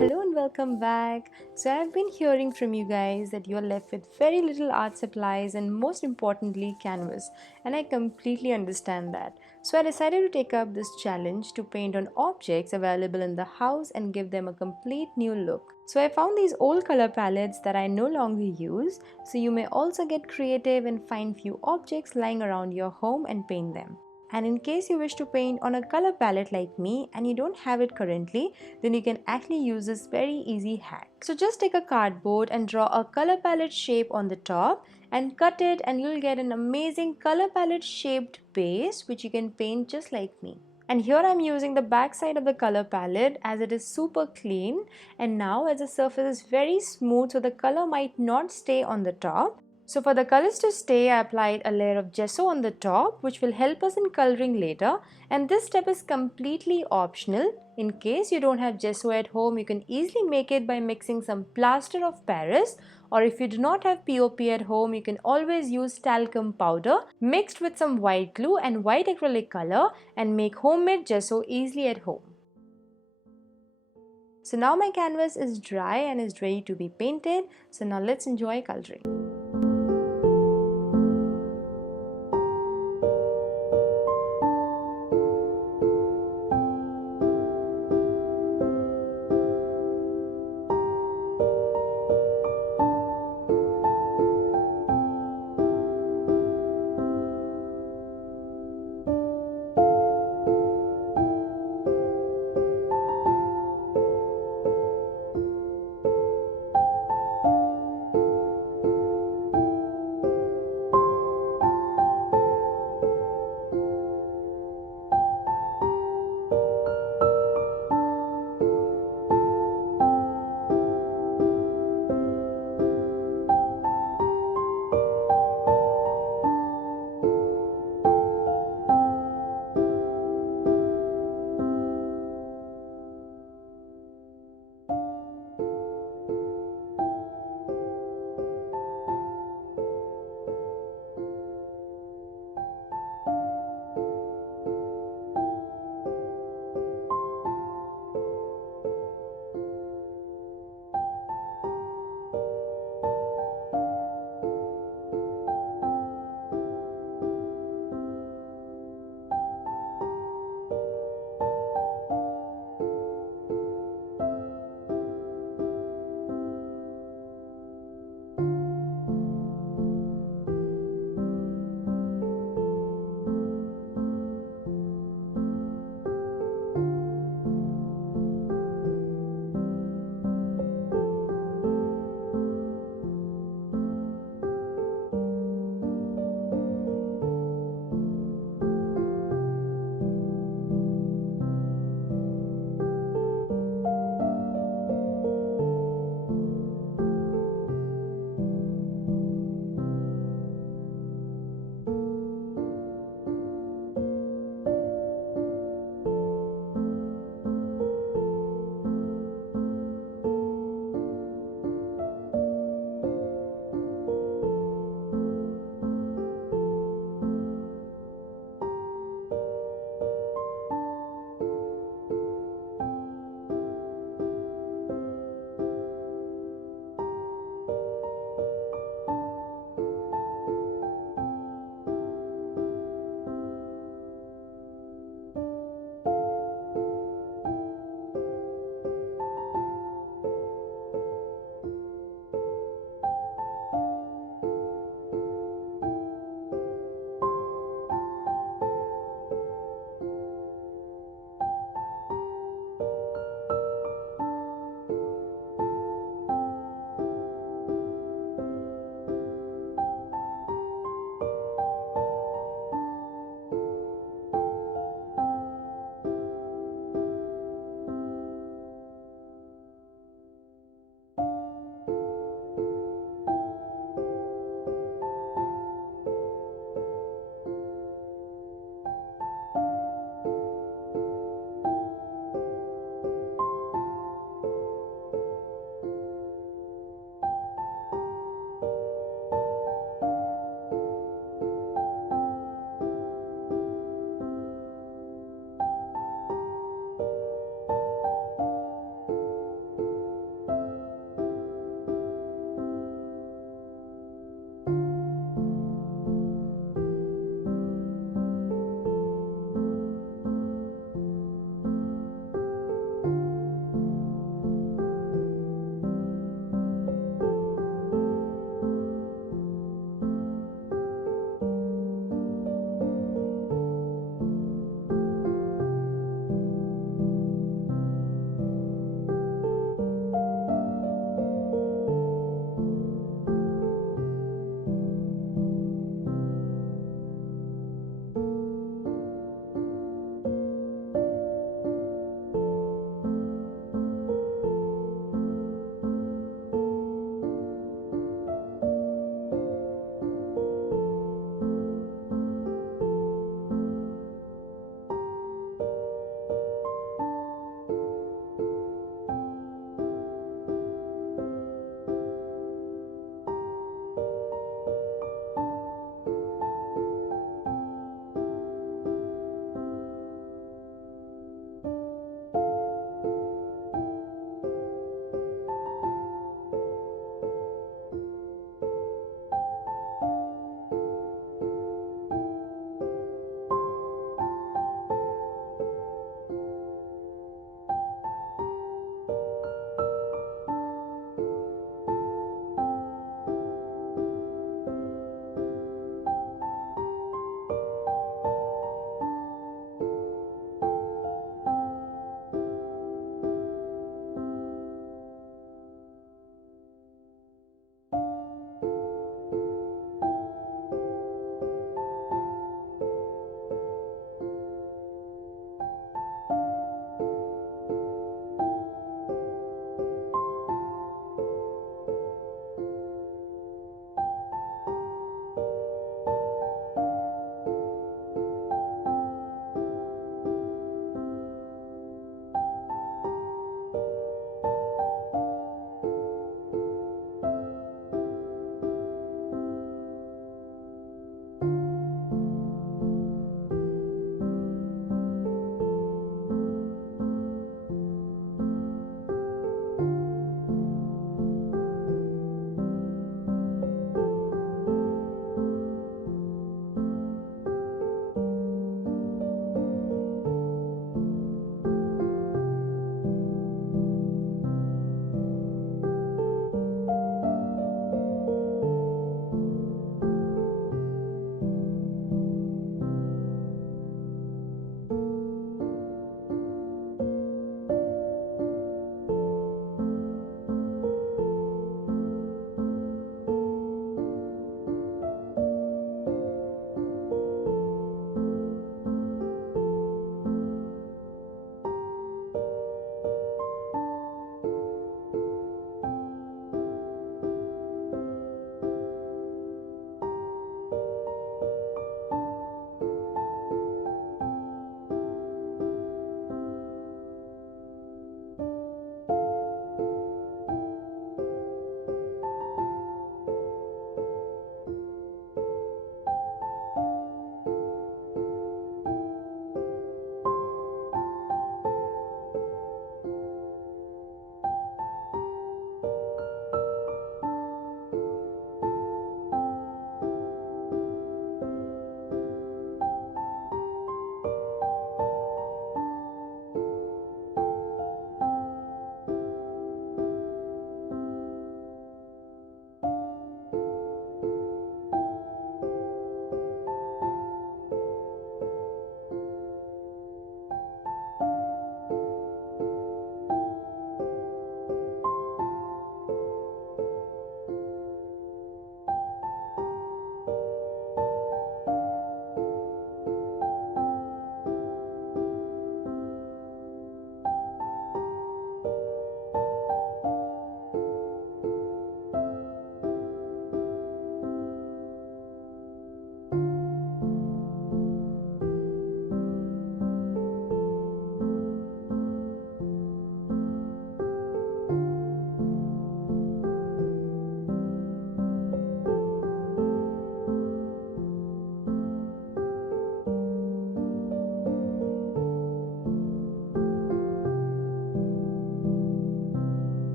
Hello and welcome back. So I've been hearing from you guys that you're left with very little art supplies and most importantly canvas, and I completely understand that. So I decided to take up this challenge to paint on objects available in the house and give them a complete new look. So I found these old color palettes that I no longer use, so you may also get creative and find few objects lying around your home and paint them. And in case you wish to paint on a color palette like me and you don't have it currently, then you can actually use this very easy hack. So just take a cardboard and draw a color palette shape on the top and cut it, and you'll get an amazing color palette shaped base which you can paint just like me. And here I'm using the back side of the color palette as it is super clean, and now as the surface is very smooth so the color might not stay on the top. So for the colors to stay, I applied a layer of gesso on the top which will help us in coloring later, and this step is completely optional. In case you don't have gesso at home, you can easily make it by mixing some plaster of Paris, or if you do not have POP at home, you can always use talcum powder mixed with some white glue and white acrylic color and make homemade gesso easily at home. So now my canvas is dry and is ready to be painted. So now let's enjoy coloring.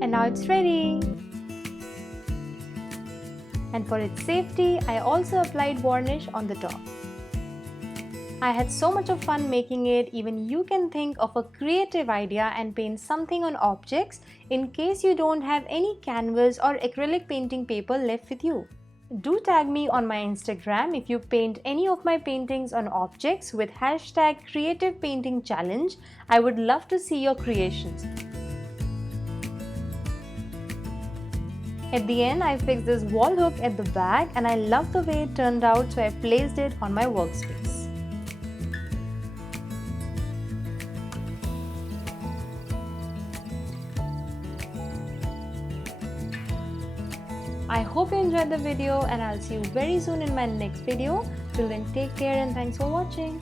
And now it's ready. And for its safety, I also applied varnish on the top. I had so much of fun making it. Even you can think of a creative idea and paint something on objects in case you don't have any canvas or acrylic painting paper left with you. Do tag me on my Instagram if you paint any of my paintings on objects with hashtag Creative Painting Challenge. I would love to see your creations. At the end, I fixed this wall hook at the back and I love the way it turned out, so I placed it on my workspace. I hope you enjoyed the video and I'll see you very soon in my next video. Till then, take care and thanks for watching.